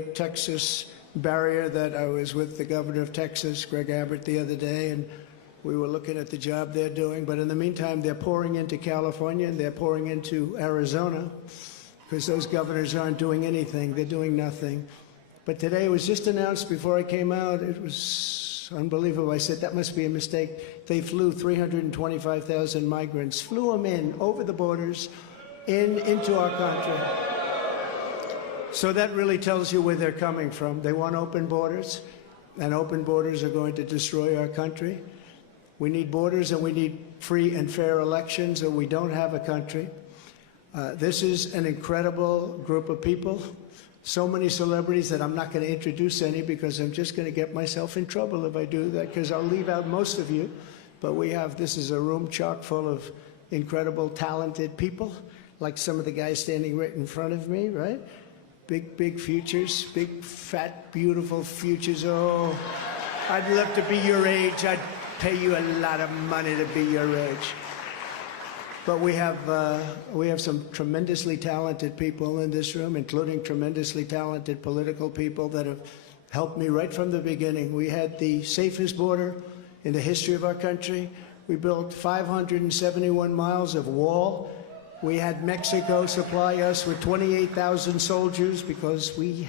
Texas barrier that I was with the governor of Texas, Greg Abbott, the other day, and we were looking at the job they're doing. But in the meantime, they're pouring into California and they're pouring into Arizona because those governors aren't doing anything. They're doing nothing. But today it was just announced before I came out. It was unbelievable. I said, that must be a mistake. They flew 325,000 migrants, flew them in over the borders into our country. So that really tells you where they're coming from. They want open borders, and open borders are going to destroy our country. We need borders, and we need free and fair elections, or we don't have a country. This is an incredible group of people. So many celebrities that I'm not going to introduce any because I'm just going to get myself in trouble if I do that, because I'll leave out most of you. But this is a room chock full of incredible, talented people, like some of the guys standing right in front of me, right? Big futures, big, fat, beautiful futures. Oh, I'd love to be your age. I'd pay you a lot of money to be your age. But we have some tremendously talented people in this room, including tremendously talented political people that have helped me right from the beginning. We had the safest border in the history of our country. We built 571 miles of wall. We had Mexico supply us with 28,000 soldiers because we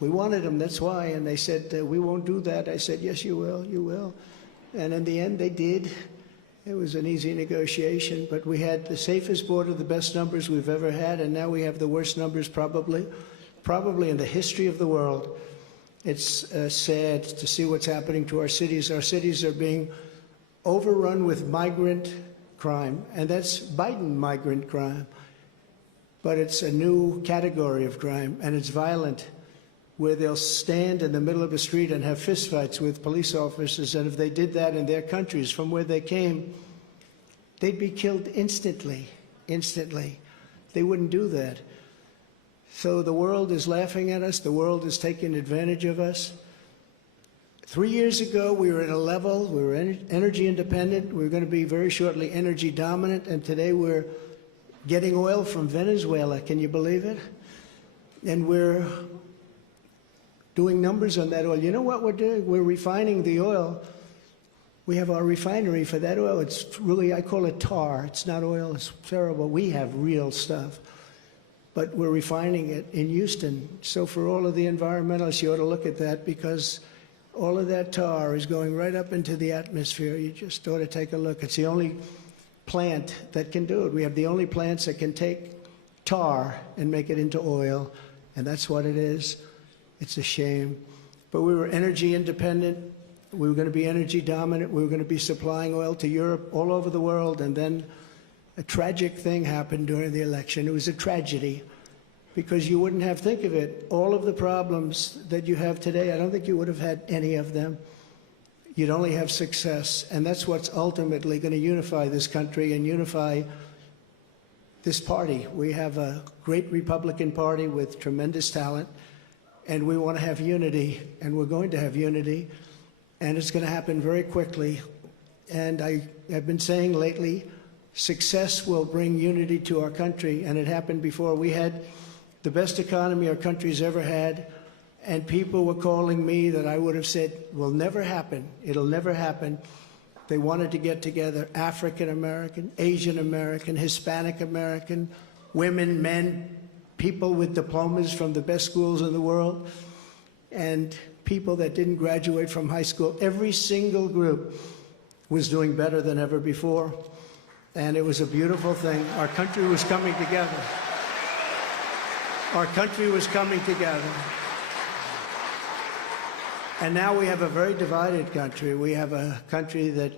wanted them, that's why. And they said, we won't do that. I said, yes, you will, you will. And in the end, they did. It was an easy negotiation, but we had the safest border, the best numbers we've ever had, and now we have the worst numbers probably in the history of the world. It's sad to see what's happening to our cities. Our cities are being overrun with migrant crime, and that's Biden migrant crime. But it's a new category of crime, and it's violent, where they'll stand in the middle of a street and have fistfights with police officers, and if they did that in their countries from where they came, they'd be killed instantly. They wouldn't do that. So the world is laughing at us. The world is taking advantage of us. 3 years ago, we were at a level, we were energy independent, we were going to be very shortly energy dominant, and today we're getting oil from Venezuela. Can you believe it? And we're doing numbers on that oil. You know what we're doing? We're refining the oil. We have our refinery for that oil. It's really, I call it tar. It's not oil, it's terrible. We have real stuff. But we're refining it in Houston. So for all of the environmentalists, you ought to look at that, because all of that tar is going right up into the atmosphere. You just ought to take a look. It's the only plant that can do it. We have the only plants that can take tar and make it into oil, and that's what it is. It's a shame. But we were energy independent. We were going to be energy dominant. We were going to be supplying oil to Europe, all over the world, and then a tragic thing happened during the election. It was a tragedy, because you wouldn't have, think of it, all of the problems that you have today, I don't think you would have had any of them. You'd only have success, and that's what's ultimately going to unify this country and unify this party. We have a great Republican Party with tremendous talent, and we want to have unity, and we're going to have unity, and it's going to happen very quickly. And I've been saying lately, success will bring unity to our country, and it happened before. We had the best economy our country's ever had, and people were calling me that I would have said will never happen. It'll never happen. They wanted to get together, African American, Asian American, Hispanic American, women, men, people with diplomas from the best schools in the world, and people that didn't graduate from high school. Every single group was doing better than ever before, and it was a beautiful thing. Our country was coming together. Our country was coming together. And now we have a very divided country. We have a country that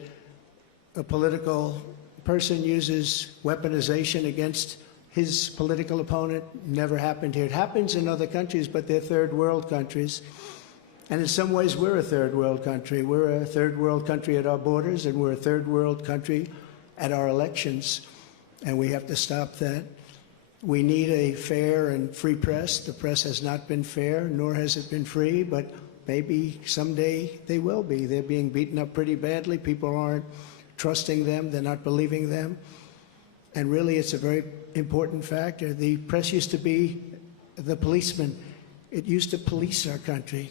a political person uses weaponization against his political opponent. Never happened here. It happens in other countries, but they're third world countries. And in some ways, we're a third world country. We're a third world country at our borders, and we're a third world country at our elections. And we have to stop that. We need a fair and free press. The press has not been fair, nor has it been free, but maybe someday they will be. They're being beaten up pretty badly. People aren't trusting them. They're not believing them. And really, it's a very important factor. The press used to be the policeman It used to police our country.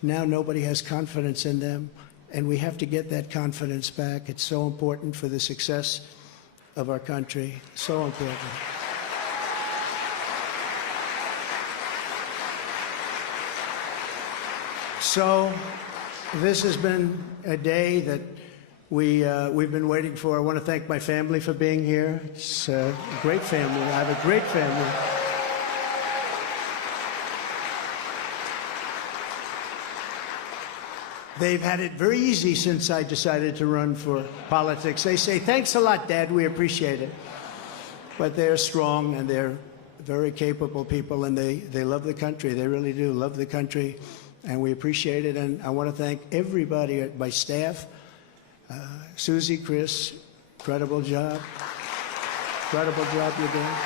Now nobody has confidence in them, and we have to get that confidence back. It's so important for the success of our country. So important. So this has been a day that we've been waiting for. I want to thank my family for being here. It's a great family. I have a great family. They've had it very easy since I decided to run for politics. They say, thanks a lot, Dad, we appreciate it. But they're strong and they're very capable people, and they love the country. They really do love the country, and we appreciate it. And I want to thank everybody at my staff. Susie, Chris, incredible job. Incredible job you're doing.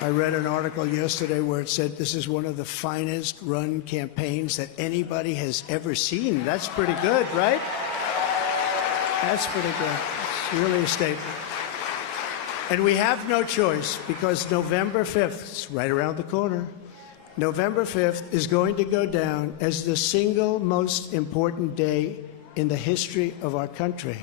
I read an article yesterday where it said this is one of the finest run campaigns that anybody has ever seen. That's pretty good, right? That's pretty good. It's really a statement. And we have no choice, because November 5th, it's right around the corner, November 5th is going to go down as the single most important day in the history of our country.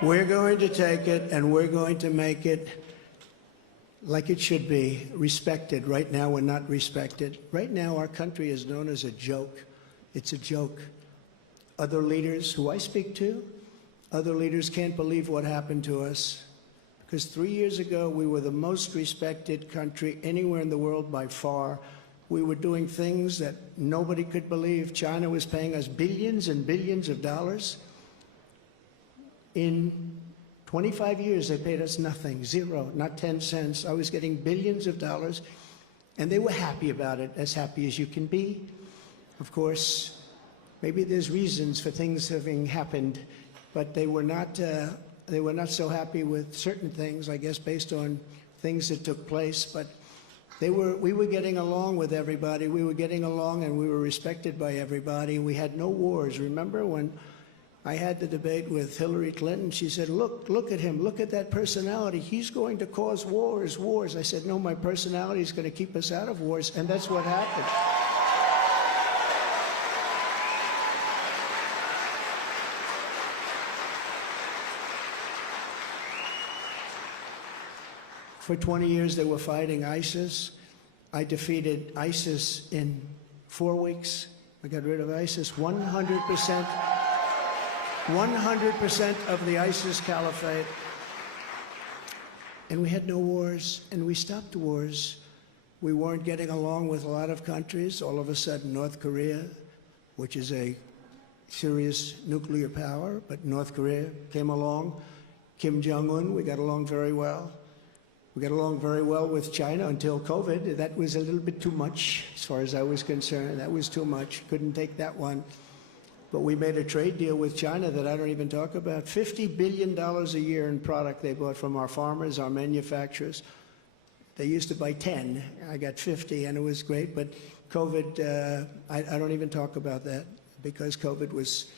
We're going to take it and we're going to make it like it should be, respected. Right now, we're not respected. Right now, our country is known as a joke. It's a joke. Other leaders who I speak to, other leaders can't believe what happened to us. Because 3 years ago, we were the most respected country anywhere in the world by far. We were doing things that nobody could believe. China was paying us billions and billions of dollars. In 25 years, they paid us nothing, zero, not 10 cents. I was getting billions of dollars, and they were happy about it, as happy as you can be. Of course, maybe there's reasons for things having happened, but they were not so happy with certain things, I guess, based on things that took place. But we were getting along with everybody. We were getting along, and we were respected by everybody. We had no wars. Remember when I had the debate with Hillary Clinton? She said, look at him, look at that personality. He's going to cause wars. I said, no, my personality is going to keep us out of wars, and that's what happened. For 20 years, they were fighting ISIS. I defeated ISIS in 4 weeks. I got rid of ISIS 100%. 100% of the ISIS caliphate. And we had no wars, and we stopped wars. We weren't getting along with a lot of countries. All of a sudden, North Korea, which is a serious nuclear power, but North Korea came along. Kim Jong-un, we got along very well. We got along very well with China until COVID. That was a little bit too much, as far as I was concerned. That was too much. Couldn't take that one. But we made a trade deal with China that I don't even talk about. $50 billion a year in product they bought from our farmers, our manufacturers. They used to buy 10. I got 50, and it was great. But COVID, I don't even talk about that, because COVID was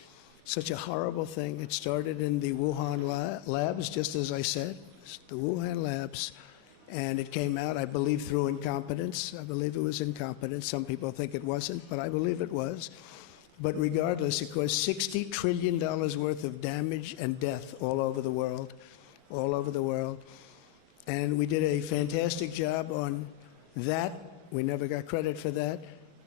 such a horrible thing. It started in the Wuhan labs, just as I said, the Wuhan labs. And it came out, I believe, through incompetence. I believe it was incompetence. Some people think it wasn't, but I believe it was. But regardless, it caused $60 trillion worth of damage and death all over the world, all over the world. And we did a fantastic job on that. We never got credit for that.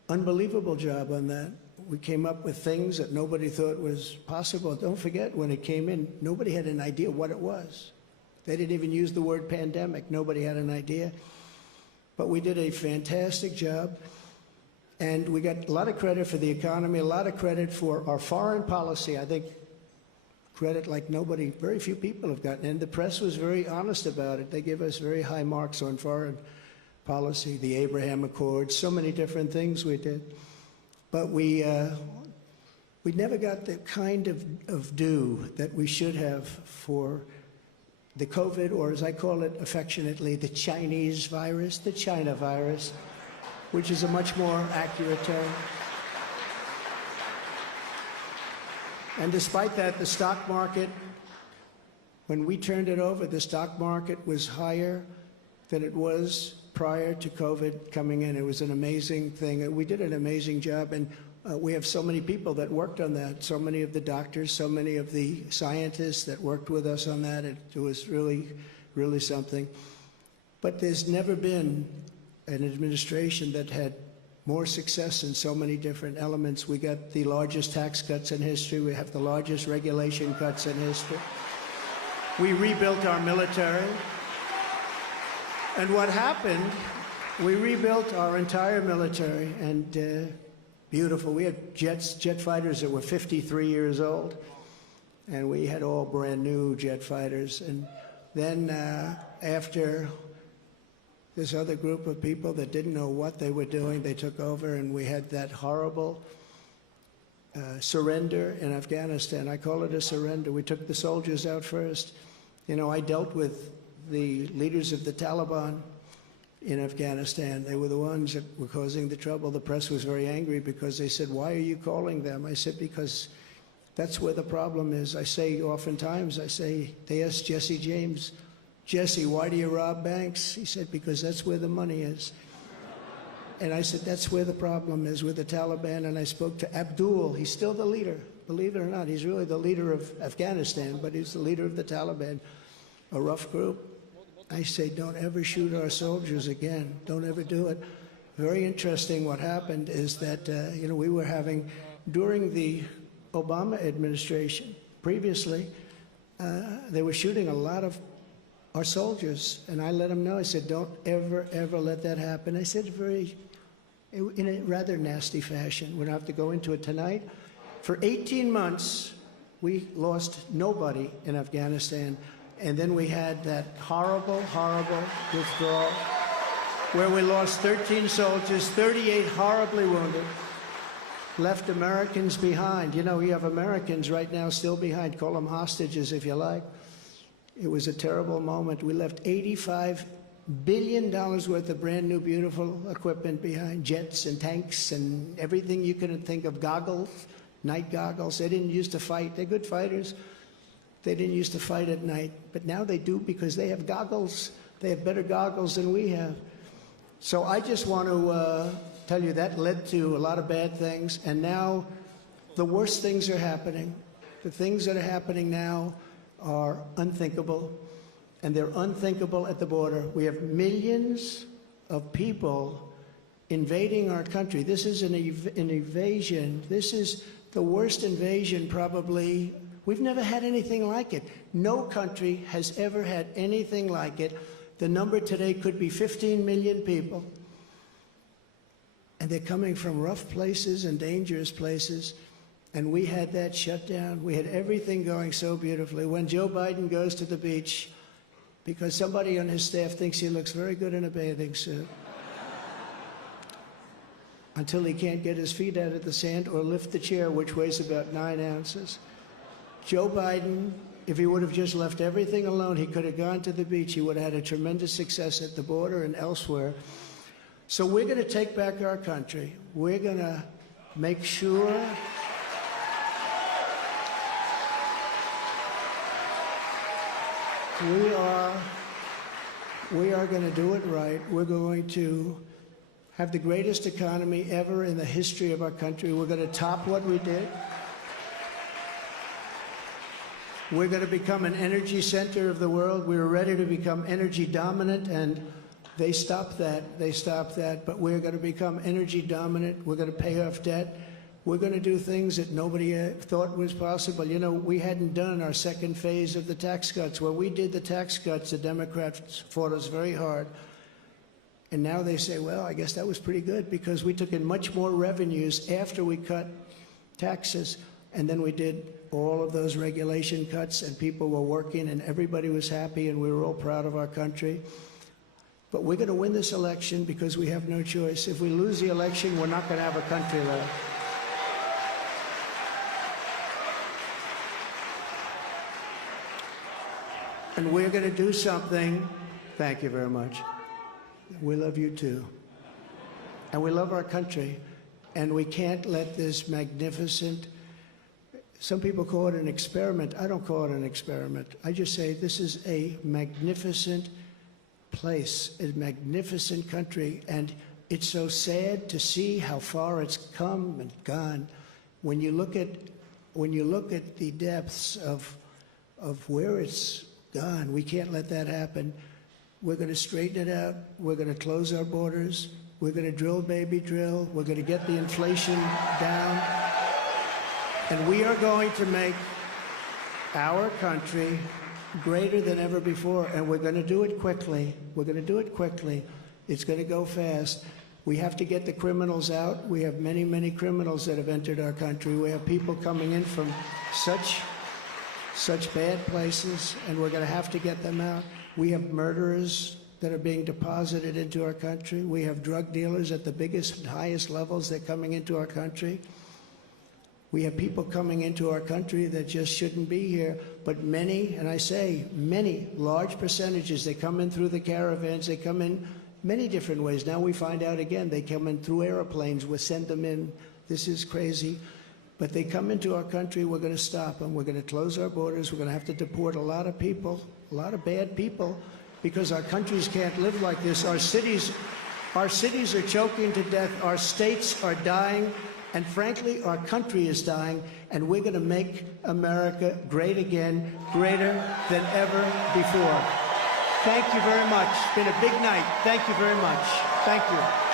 Unbelievable job on that. We came up with things that nobody thought was possible. Don't forget, when it came in, nobody had an idea what it was. They didn't even use the word pandemic. Nobody had an idea. But we did a fantastic job. And we got a lot of credit for the economy, a lot of credit for our foreign policy. I think credit like nobody, very few people have gotten. And the press was very honest about it. They give us very high marks on foreign policy, the Abraham Accords, so many different things we did. But we never got the kind of due that we should have for the COVID, or as I call it affectionately, the Chinese virus, the China virus, which is a much more accurate term. And despite that, the stock market, when we turned it over, the stock market was higher than it was prior to COVID coming in. It was an amazing thing. We did an amazing job, and we have so many people that worked on that, so many of the doctors, so many of the scientists that worked with us on that. It was really, really something. But there's never been an administration that had more success in so many different elements. We got the largest tax cuts in history. We have the largest regulation cuts in history. We rebuilt our military. And what happened, we rebuilt our entire military, and beautiful. We had jet fighters that were 53 years old, and we had all brand new jet fighters. And then after this other group of people that didn't know what they were doing, they took over, and we had that horrible surrender in Afghanistan. I call it a surrender. We took the soldiers out first. You know, I dealt with the leaders of the Taliban in Afghanistan. They were the ones that were causing the trouble. The press was very angry because they said, "Why are you calling them?" I said, "Because that's where the problem is." I say oftentimes, they asked Jesse James, "Jesse, why do you rob banks?" He said, "Because that's where the money is." And I said, that's where the problem is with the Taliban. And I spoke to Abdul. He's still the leader. Believe it or not, he's really the leader of Afghanistan, but he's the leader of the Taliban, a rough group. I say, don't ever shoot our soldiers again. Don't ever do it. Very interesting what happened is that, we were having, during the Obama administration, previously, they were shooting a lot of our soldiers, and I let them know. I said, don't ever, ever let that happen. I said in a rather nasty fashion. We don't have to go into it tonight. For 18 months, we lost nobody in Afghanistan, and then we had that horrible, horrible withdrawal where we lost 13 soldiers, 38 horribly wounded, left Americans behind. You know, you have Americans right now still behind. Call them hostages if you like. It was a terrible moment. We left $85 billion worth of brand new, beautiful equipment behind, jets and tanks and everything you could think of, goggles, night goggles. They didn't used to fight. They're good fighters. They didn't used to fight at night, but now they do because they have goggles. They have better goggles than we have. So I just want to tell you that led to a lot of bad things, and now the worst things are happening. The things that are happening now are unthinkable, and they're unthinkable at the border. We have millions of people invading our country. This is an invasion. This is the worst invasion probably. We've never had anything like it. No country has ever had anything like it. The number today could be 15 million people. And they're coming from rough places and dangerous places. And we had that shut down. We had everything going so beautifully. When Joe Biden goes to the beach, because somebody on his staff thinks he looks very good in a bathing suit, until he can't get his feet out of the sand or lift the chair, which weighs about 9 ounces. Joe Biden, if he would have just left everything alone, he could have gone to the beach. He would have had a tremendous success at the border and elsewhere. So we're going to take back our country. We're going to make sure we are going to do it right. We're going to have the greatest economy ever in the history of our country. We're going to top what we did. We're going to become an energy center of the world. We were ready to become energy dominant, and they stopped that. They stopped that. But we're going to become energy dominant. We're going to pay off debt. We're going to do things that nobody thought was possible. You know, we hadn't done our second phase of the tax cuts. When we did the tax cuts, the Democrats fought us very hard. And now they say, well, I guess that was pretty good because we took in much more revenues after we cut taxes. And then we did all of those regulation cuts, and people were working, and everybody was happy, and we were all proud of our country. But we're going to win this election because we have no choice. If we lose the election, we're not going to have a country left. And we're going to do something. Thank you very much. We love you too. And we love our country. And we can't let this magnificent, some people call it an experiment. I don't call it an experiment. I just say this is a magnificent place, a magnificent country. And it's so sad to see how far it's come and gone. When you look at the depths of where it's gone, we can't let that happen. We're going to straighten it out. We're going to close our borders. We're going to drill, baby, drill. We're going to get the inflation down. And we are going to make our country greater than ever before. And we're going to do it quickly. We're going to do it quickly. It's going to go fast. We have to get the criminals out. We have many, many criminals that have entered our country. We have people coming in from such bad places, and we're going to have to get them out. We have murderers that are being deposited into our country. We have drug dealers at the biggest and highest levels that are coming into our country. We have people coming into our country that just shouldn't be here, but many, and I say many, large percentages, they come in through the caravans, they come in many different ways. Now we find out again, they come in through airplanes, we send them in. This is crazy. But they come into our country, we're going to stop them. We're going to close our borders. We're going to have to deport a lot of people, a lot of bad people, because our countries can't live like this. Our cities are choking to death. Our states are dying. And frankly, our country is dying. And we're going to make America great again, greater than ever before. Thank you very much. It's been a big night. Thank you very much. Thank you.